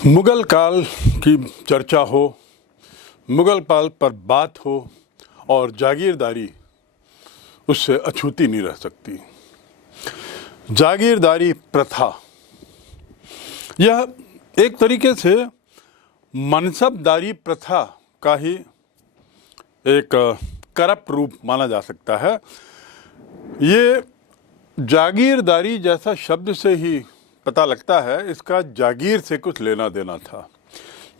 मुगल काल की चर्चा हो, मुगल काल पर बात हो और जागीरदारी उससे अछूती नहीं रह सकती। जागीरदारी प्रथा यह एक तरीके से मनसबदारी प्रथा का ही एक करप्ट रूप माना जा सकता है। ये जागीरदारी जैसा शब्द से ही पता लगता है, इसका जागीर से कुछ लेना देना था।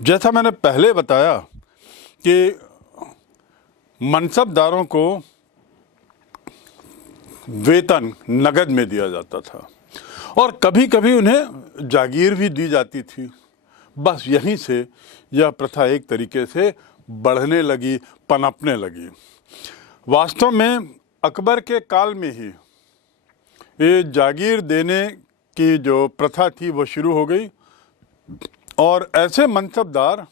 जैसा मैंने पहले बताया कि मनसबदारों को वेतन नगद में दिया जाता था और कभी कभी उन्हें जागीर भी दी जाती थी। बस यहीं से यह प्रथा एक तरीके से बढ़ने लगी, पनपने लगी। वास्तव में अकबर के काल में ही ये जागीर देने की जो प्रथा थी वो शुरू हो गई और ऐसे मनसबदार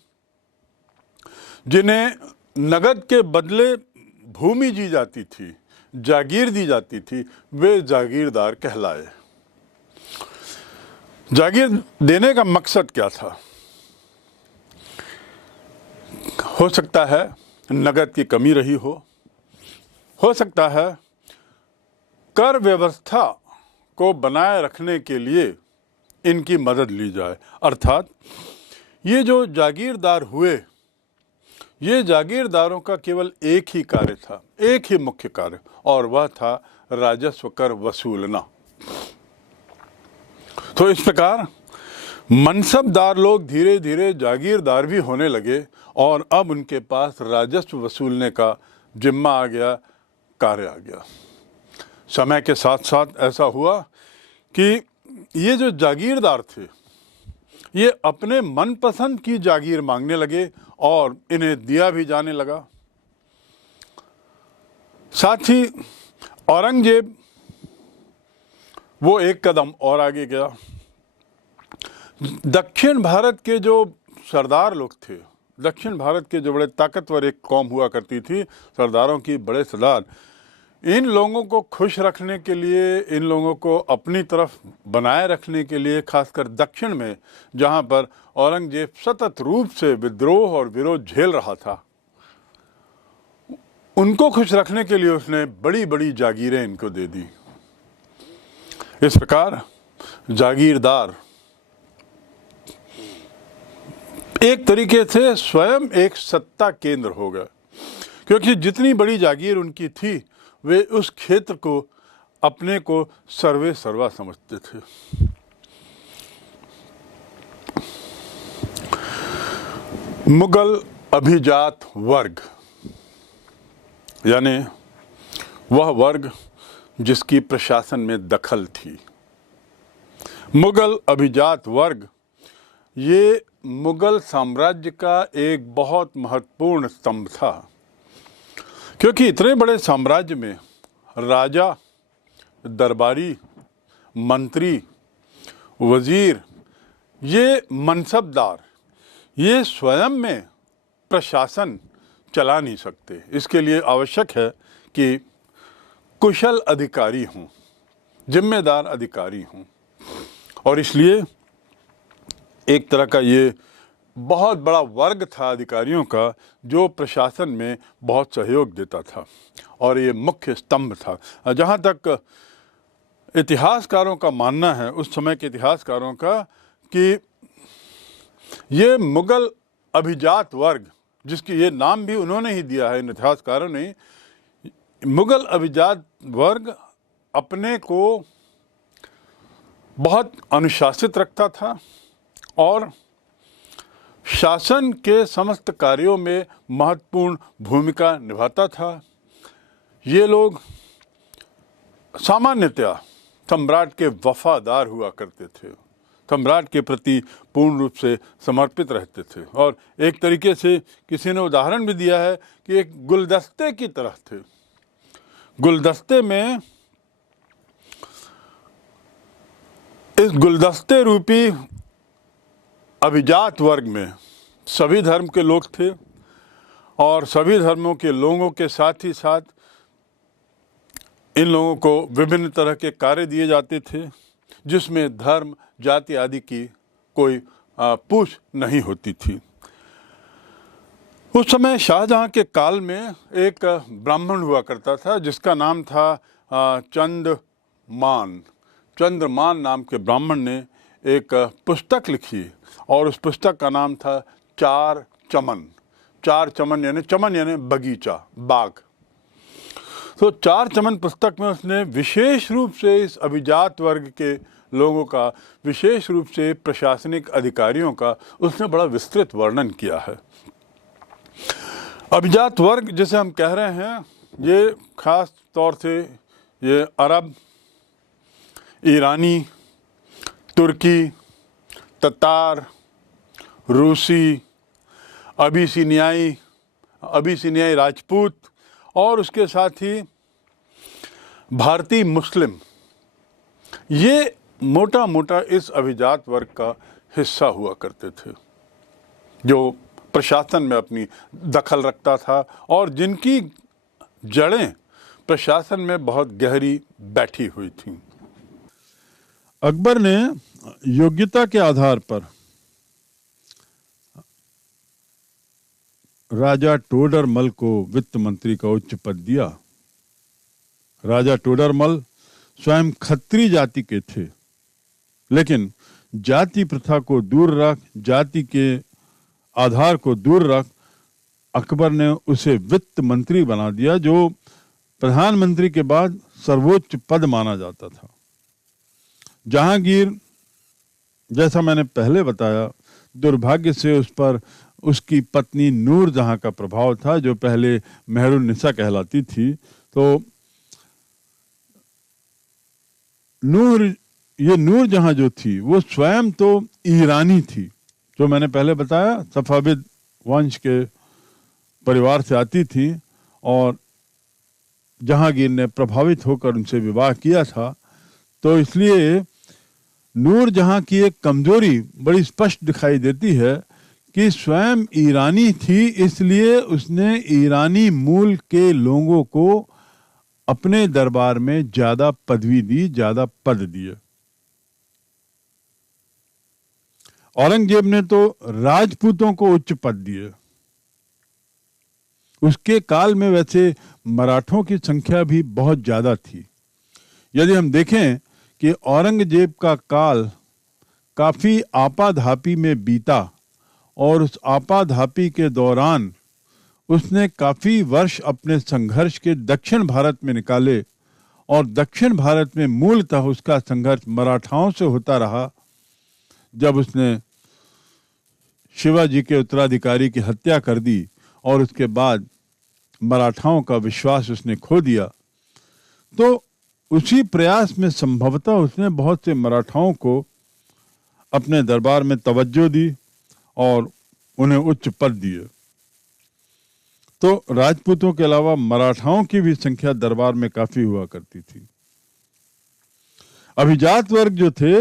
जिन्हें नगद के बदले भूमि दी जाती थी, जागीर दी जाती थी, वे जागीरदार कहलाए। जागीर देने का मकसद क्या था? हो सकता है नगद की कमी रही हो सकता है कर व्यवस्था को बनाए रखने के लिए इनकी मदद ली जाए। अर्थात ये जो जागीरदार हुए, ये जागीरदारों का केवल एक ही कार्य था, एक ही मुख्य कार्य, और वह था राजस्व कर वसूलना। तो इस प्रकार मनसबदार लोग धीरे धीरे जागीरदार भी होने लगे और अब उनके पास राजस्व वसूलने का जिम्मा आ गया, कार्य आ गया। समय के साथ साथ ऐसा हुआ कि ये जो जागीरदार थे ये अपने मनपसंद की जागीर मांगने लगे और इन्हें दिया भी जाने लगा। साथ ही औरंगजेब वो एक कदम और आगे गया। दक्षिण भारत के जो सरदार लोग थे, दक्षिण भारत के जो बड़े ताकतवर एक कौम हुआ करती थी, सरदारों की बड़े सरदार, इन लोगों को खुश रखने के लिए, इन लोगों को अपनी तरफ बनाए रखने के लिए, खासकर दक्षिण में जहां पर औरंगजेब सतत रूप से विद्रोह और विरोध झेल रहा था, उनको खुश रखने के लिए उसने बड़ी बड़ी जागीरें इनको दे दी। इस प्रकार जागीरदार एक तरीके से स्वयं एक सत्ता केंद्र हो गए, क्योंकि जितनी बड़ी जागीर उनकी थी वे उस क्षेत्र को अपने को सर्वे सर्वा समझते थे। मुगल अभिजात वर्ग यानी वह वर्ग जिसकी प्रशासन में दखल थी। मुगल अभिजात वर्ग ये मुगल साम्राज्य का एक बहुत महत्वपूर्ण स्तंभ था, क्योंकि इतने बड़े साम्राज्य में राजा, दरबारी, मंत्री, वजीर, ये मनसबदार, ये स्वयं में प्रशासन चला नहीं सकते। इसके लिए आवश्यक है कि कुशल अधिकारी हों, जिम्मेदार अधिकारी हों, और इसलिए एक तरह का ये बहुत बड़ा वर्ग था अधिकारियों का जो प्रशासन में बहुत सहयोग देता था और ये मुख्य स्तंभ था। जहाँ तक इतिहासकारों का मानना है, उस समय के इतिहासकारों का, कि ये मुगल अभिजात वर्ग, जिसकी ये नाम भी उन्होंने ही दिया है, इन इतिहासकारों ने, मुगल अभिजात वर्ग अपने को बहुत अनुशासित रखता था और शासन के समस्त कार्यों में महत्वपूर्ण भूमिका निभाता था। ये लोग सामान्यतया सम्राट के वफादार हुआ करते थे, सम्राट के प्रति पूर्ण रूप से समर्पित रहते थे और एक तरीके से किसी ने उदाहरण भी दिया है कि एक गुलदस्ते की तरह थे। गुलदस्ते में, इस गुलदस्ते रूपी अभिजात वर्ग में सभी धर्म के लोग थे और सभी धर्मों के लोगों के साथ ही साथ इन लोगों को विभिन्न तरह के कार्य दिए जाते थे, जिसमें धर्म, जाति आदि की कोई पूछ नहीं होती थी। उस समय शाहजहां के काल में एक ब्राह्मण हुआ करता था जिसका नाम था चंद्रमान। चंद्रमान नाम के ब्राह्मण ने एक पुस्तक लिखी और उस पुस्तक का नाम था चार चमन। चार चमन यानी बगीचा, बाग। तो चार चमन पुस्तक में उसने विशेष रूप से इस अभिजात वर्ग के लोगों का, विशेष रूप से प्रशासनिक अधिकारियों का उसने बड़ा विस्तृत वर्णन किया है। अभिजात वर्ग जिसे हम कह रहे हैं, ये खास तौर से ये अरब, ईरानी, तुर्की, ततार, रूसी, अबिसिनियाई राजपूत और उसके साथ ही भारतीय मुस्लिम, ये मोटा मोटा इस अभिजात वर्ग का हिस्सा हुआ करते थे जो प्रशासन में अपनी दखल रखता था और जिनकी जड़ें प्रशासन में बहुत गहरी बैठी हुई थीं। अकबर ने योग्यता के आधार पर राजा टोडरमल को वित्त मंत्री का उच्च पद दिया। राजा टोडरमल स्वयं खत्री जाति के थे, लेकिन जाति प्रथा को दूर रख, जाति के आधार को दूर रख अकबर ने उसे वित्त मंत्री बना दिया, जो प्रधानमंत्री के बाद सर्वोच्च पद माना जाता था। जहांगीर, जैसा मैंने पहले बताया, दुर्भाग्य से उस पर उसकी पत्नी नूर जहां का प्रभाव था, जो पहले मेहरुन्निसा कहलाती थी। तो नूर जहां जो थी वो स्वयं तो ईरानी थी, जो मैंने पहले बताया सफाविद वंश के परिवार से आती थी और जहांगीर ने प्रभावित होकर उनसे विवाह किया था। तो इसलिए नूर जहां की एक कमजोरी बड़ी स्पष्ट दिखाई देती है कि स्वयं ईरानी थी, इसलिए उसने ईरानी मूल के लोगों को अपने दरबार में ज्यादा पदवी दी, ज्यादा पद दिए। औरंगजेब ने तो राजपूतों को उच्च पद दिए। उसके काल में वैसे मराठों की संख्या भी बहुत ज्यादा थी। यदि हम देखें कि औरंगजेब का काल काफी आपाधापी में बीता और उस आपाधापी के दौरान उसने काफी वर्ष अपने संघर्ष के दक्षिण भारत में निकाले और दक्षिण भारत में मूलतः उसका संघर्ष मराठाओं से होता रहा। जब उसने शिवाजी के उत्तराधिकारी की हत्या कर दी और उसके बाद मराठाओं का विश्वास उसने खो दिया, तो उसी प्रयास में संभवतः उसने बहुत से मराठाओं को अपने दरबार में तवज्जो दी और उन्हें उच्च पद दिए। तो राजपूतों के अलावा मराठाओं की भी संख्या दरबार में काफी हुआ करती थी। अभिजात वर्ग जो थे,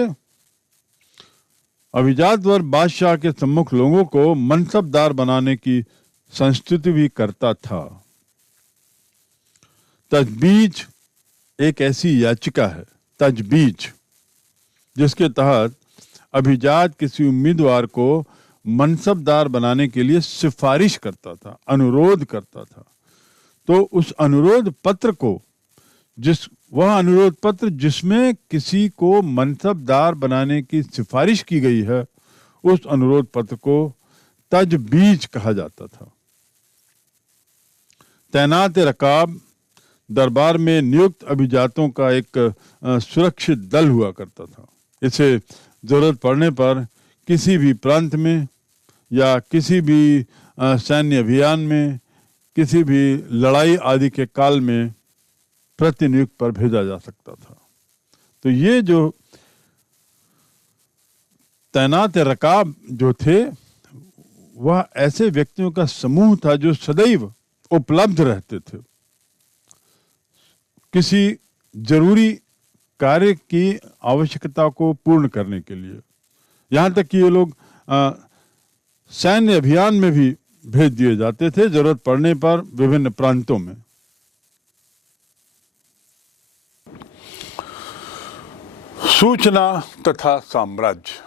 अभिजात वर्ग बादशाह के सम्मुख लोगों को मनसबदार बनाने की संस्तुति भी करता था। तजबीज एक ऐसी याचिका है, तजबीज, जिसके तहत अभिजात किसी उम्मीदवार को मनसबदार बनाने के लिए सिफारिश करता था, अनुरोध करता था। तो उस अनुरोध पत्र को, वह अनुरोध पत्र जिसमें किसी को मनसबदार बनाने की सिफारिश की गई है, उस अनुरोध पत्र को तजबीज कहा जाता था। तैनात रकाब दरबार में नियुक्त अभिजातों का एक सुरक्षित दल हुआ करता था। इसे जरूरत पड़ने पर किसी भी प्रांत में या किसी भी सैन्य अभियान में, किसी भी लड़ाई आदि के काल में प्रतिनियुक्त पर भेजा जा सकता था। तो ये जो तैनात रकाब जो थे, वह ऐसे व्यक्तियों का समूह था जो सदैव उपलब्ध रहते थे किसी जरूरी कार्य की आवश्यकता को पूर्ण करने के लिए। यहाँ तक कि ये लोग सैन्य अभियान में भी भेज दिए जाते थे जरूरत पड़ने पर विभिन्न प्रांतों में। सूचना तथा साम्राज्य।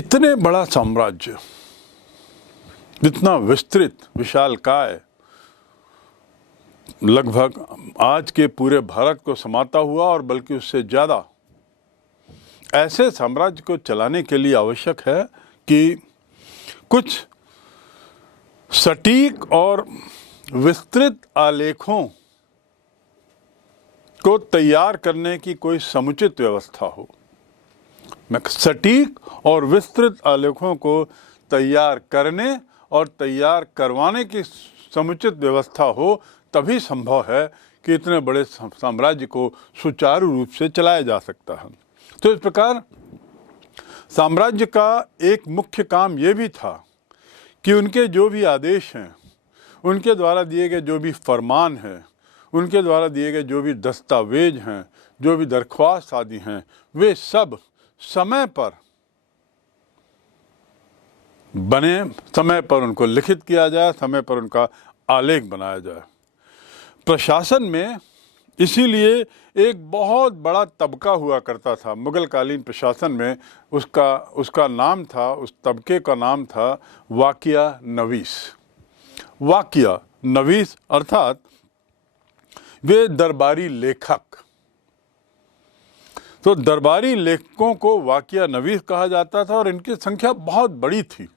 इतने बड़ा साम्राज्य, इतना विस्तृत विशालकाय, लगभग आज के पूरे भारत को समाता हुआ और बल्कि उससे ज़्यादा, ऐसे साम्राज्य को चलाने के लिए आवश्यक है कि कुछ सटीक और विस्तृत आलेखों को तैयार करने की कोई समुचित व्यवस्था हो। सटीक और विस्तृत आलेखों को तैयार करने और तैयार करवाने की समुचित व्यवस्था हो, तभी संभव है कि इतने बड़े साम्राज्य को सुचारू रूप से चलाया जा सकता है। तो इस प्रकार साम्राज्य का एक मुख्य काम ये भी था कि उनके जो भी आदेश हैं, उनके द्वारा दिए गए जो भी फरमान हैं, उनके द्वारा दिए गए जो भी दस्तावेज हैं, जो भी दरख्वास्त आदि हैं, वे सब समय पर बने, समय पर उनको लिखित किया जाए, समय पर उनका आलेख बनाया जाए। प्रशासन में इसीलिए एक बहुत बड़ा तबका हुआ करता था मुगल कालीन प्रशासन में। उसका नाम था, उस तबके का नाम था वाकिया नवीस। वाकिया नवीस अर्थात वे दरबारी लेखक। तो दरबारी लेखकों को वाकिया नवीस कहा जाता था और इनकी संख्या बहुत बड़ी थी।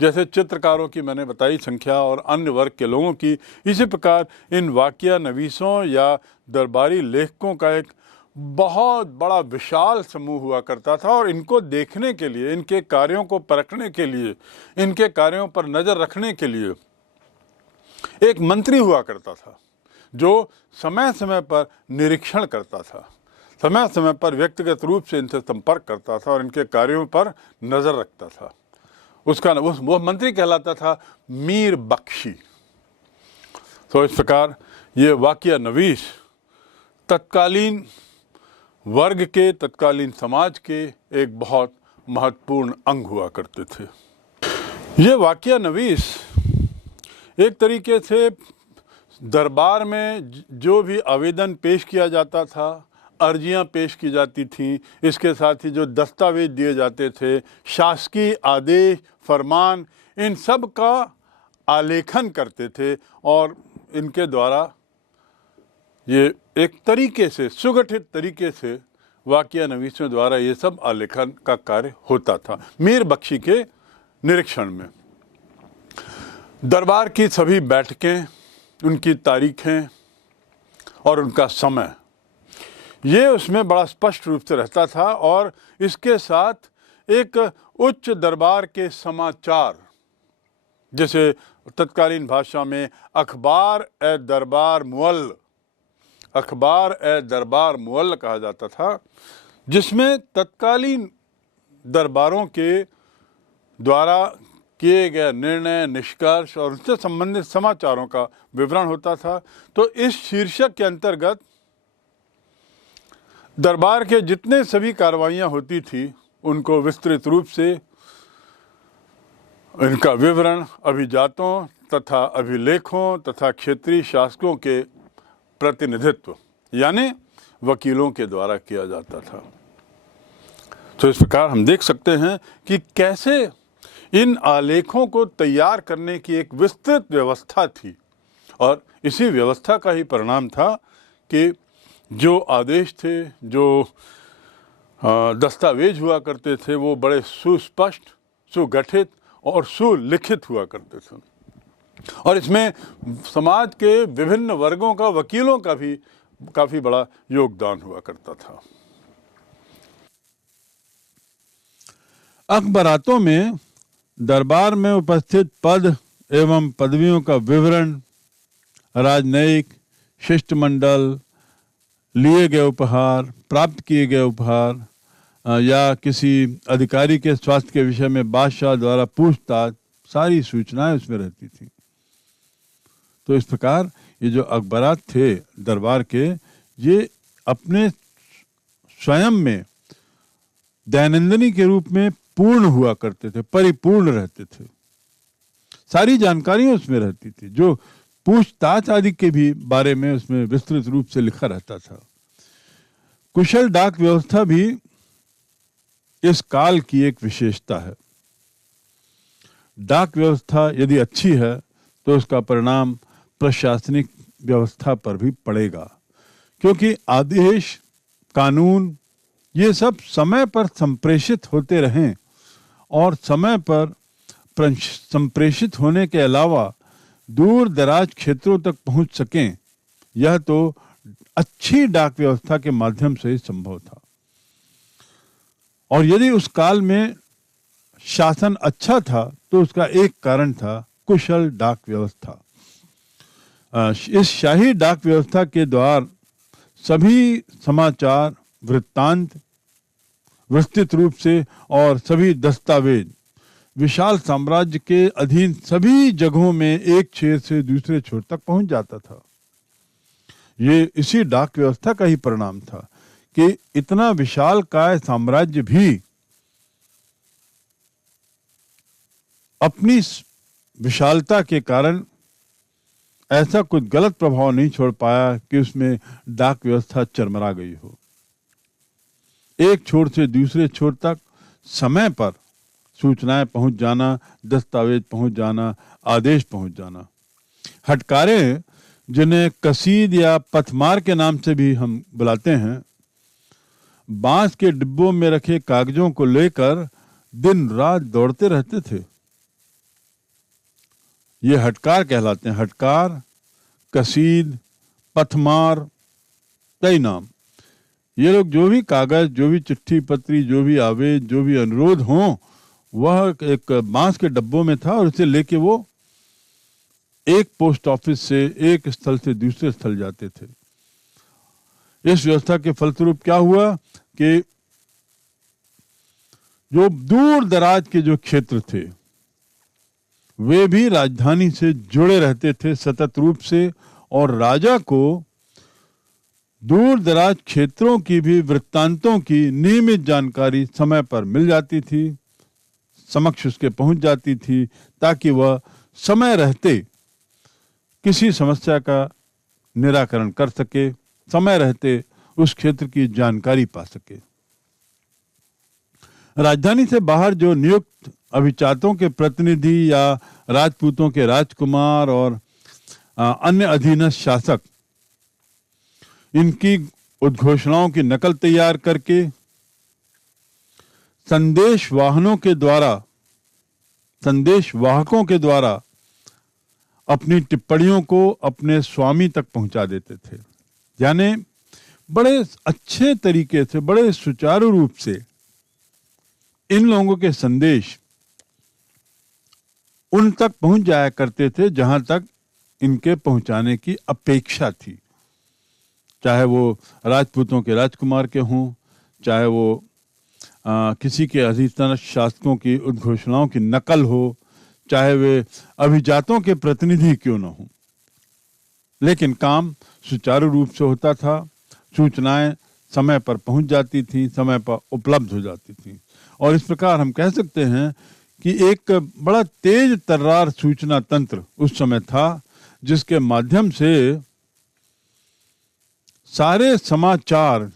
जैसे चित्रकारों की मैंने बताई संख्या और अन्य वर्ग के लोगों की, इसी प्रकार इन वाकिया नवीसों या दरबारी लेखकों का एक बहुत बड़ा विशाल समूह हुआ करता था। और इनको देखने के लिए, इनके कार्यों को परखने के लिए, इनके कार्यों पर नज़र रखने के लिए एक मंत्री हुआ करता था जो समय समय पर निरीक्षण करता था, समय समय पर व्यक्तिगत रूप से इनसे संपर्क करता था और इनके कार्यों पर नज़र रखता था। वो मंत्री कहलाता था मीर बख्शी। तो इस प्रकार ये वाकिया नवीस तत्कालीन वर्ग के, तत्कालीन समाज के एक बहुत महत्वपूर्ण अंग हुआ करते थे। ये वाकिया नवीस एक तरीके से दरबार में जो भी आवेदन पेश किया जाता था, अर्जियां पेश की जाती थीं, इसके साथ ही जो दस्तावेज दिए जाते थे, शासकीय आदेश, फरमान, इन सब का आलेखन करते थे और इनके द्वारा ये एक तरीके से, सुगठित तरीके से वाकिया नवीसों द्वारा ये सब आलेखन का कार्य होता था मीर बख्शी के निरीक्षण में। दरबार की सभी बैठकें, उनकी तारीखें और उनका समय, ये उसमें बड़ा स्पष्ट रूप से रहता था। और इसके साथ एक उच्च दरबार के समाचार, जैसे तत्कालीन भाषा में अखबार ए दरबार मुअल्ल, अखबार ए दरबार मुअल्ल कहा जाता था, जिसमें तत्कालीन दरबारों के द्वारा किए गए निर्णय, निष्कर्ष और उससे संबंधित समाचारों का विवरण होता था। तो इस शीर्षक के अंतर्गत दरबार के जितने सभी कार्रवाइयाँ होती थी उनको विस्तृत रूप से इनका विवरण अभिजातों तथा अभिलेखों तथा क्षेत्रीय शासकों के प्रतिनिधित्व यानी वकीलों के द्वारा किया जाता था। तो इस प्रकार हम देख सकते हैं कि कैसे इन आलेखों को तैयार करने की एक विस्तृत व्यवस्था थी और इसी व्यवस्था का ही परिणाम था कि जो आदेश थे, जो दस्तावेज हुआ करते थे, वो बड़े सुस्पष्ट, सुगठित और सुलिखित हुआ करते थे। और इसमें समाज के विभिन्न वर्गों का, वकीलों का भी काफ़ी बड़ा योगदान हुआ करता था। अखबारातों में दरबार में उपस्थित पद एवं पदवियों का विवरण, राजनयिक, शिष्टमंडल, लिए गए उपहार, प्राप्त किए गए उपहार या किसी अधिकारी के स्वास्थ्य के विषय में बादशाह द्वारा पूछताछ, सारी सूचनाएं उसमें रहती थी। तो इस प्रकार ये जो अखबारात थे दरबार के, ये अपने स्वयं में दैनंदिनी के रूप में पूर्ण हुआ करते थे, परिपूर्ण रहते थे। सारी जानकारी उसमें रहती थी, जो पूछताछ आदि के भी बारे में उसमें विस्तृत रूप से लिखा रहता था। कुशल डाक व्यवस्था भी इस काल की एक विशेषता है। डाक व्यवस्था यदि अच्छी है तो उसका परिणाम प्रशासनिक व्यवस्था पर भी पड़ेगा, क्योंकि आदेश, कानून ये सब समय पर संप्रेषित होते रहें और समय पर संप्रेषित होने के अलावा दूर दराज क्षेत्रों तक पहुंच सकें, यह तो अच्छी डाक व्यवस्था के माध्यम से ही संभव था। और यदि उस काल में शासन अच्छा था तो उसका एक कारण था कुशल डाक व्यवस्था। इस शाही डाक व्यवस्था के द्वारा सभी समाचार, वृत्तांत विस्तृत रूप से और सभी दस्तावेज विशाल साम्राज्य के अधीन सभी जगहों में एक छोर से दूसरे छोर तक पहुंच जाता था। ये इसी डाक व्यवस्था का ही परिणाम था कि इतना विशालकाय साम्राज्य भी अपनी विशालता के कारण ऐसा कुछ गलत प्रभाव नहीं छोड़ पाया कि उसमें डाक व्यवस्था चरमरा गई हो। एक छोर से दूसरे छोर तक समय पर सूचनाएं पहुंच जाना, दस्तावेज पहुंच जाना, आदेश पहुंच जाना। हटकारे, जिन्हें कसीद या पथमार के नाम से भी हम बुलाते हैं, बांस के डिब्बों में रखे कागजों को लेकर दिन रात दौड़ते रहते थे। ये हटकार कहलाते हैं। हटकार, कसीद, पथमार, कई नाम। ये लोग जो भी कागज, जो भी चिट्ठी पत्री, जो भी आवेश, जो भी अनुरोध हों, वह एक बांस के डब्बों में था और उसे लेके वो एक पोस्ट ऑफिस से एक स्थल से दूसरे स्थल जाते थे। इस व्यवस्था के फलस्वरूप क्या हुआ कि जो दूर दराज के जो क्षेत्र थे वे भी राजधानी से जुड़े रहते थे सतत रूप से, और राजा को दूर दराज क्षेत्रों की भी वृत्तांतों की नियमित जानकारी समय पर मिल जाती थी, समक्ष उसके पहुंच जाती थी, ताकि वह समय रहते किसी समस्या का निराकरण कर सके, समय रहते उस क्षेत्र की जानकारी पा सके। राजधानी से बाहर जो नियुक्त अभिजातों के प्रतिनिधि या राजपूतों के राजकुमार और अन्य अधीनस्थ शासक इनकी उद्घोषणाओं की नकल तैयार करके संदेश वाहकों के द्वारा अपनी टिप्पणियों को अपने स्वामी तक पहुंचा देते थे। यानी बड़े अच्छे तरीके से, बड़े सुचारू रूप से इन लोगों के संदेश उन तक पहुंच जाया करते थे जहां तक इनके पहुंचाने की अपेक्षा थी, चाहे वो राजपूतों के राजकुमार के हों, चाहे वो किसी के अधीनस्थ शासकों की उद्घोषणाओं की नकल हो, चाहे वे अभिजातों के प्रतिनिधि क्यों न हो, लेकिन काम सुचारू रूप से होता था। सूचनाएं समय पर पहुंच जाती थी, समय पर उपलब्ध हो जाती थी, और इस प्रकार हम कह सकते हैं कि एक बड़ा तेज तर्रार सूचना तंत्र उस समय था, जिसके माध्यम से सारे समाचार,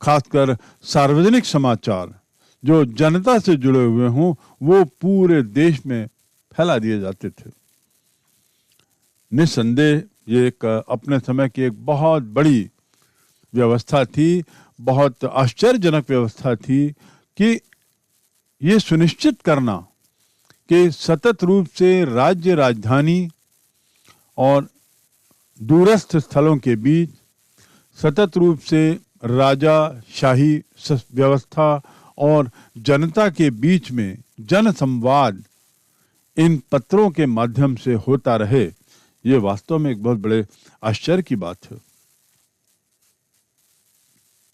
खासकर सार्वजनिक समाचार जो जनता से जुड़े हुए हों, वो पूरे देश में फैला दिए जाते थे। निस्संदेह ये एक अपने समय की एक बहुत बड़ी व्यवस्था थी, बहुत आश्चर्यजनक व्यवस्था थी कि ये सुनिश्चित करना कि सतत रूप से राज्य राजधानी और दूरस्थ स्थलों के बीच सतत रूप से राजा शाही व्यवस्था और जनता के बीच में जन संवाद इन पत्रों के माध्यम से होता रहे, ये वास्तव में एक बहुत बड़े आश्चर्य की बात है।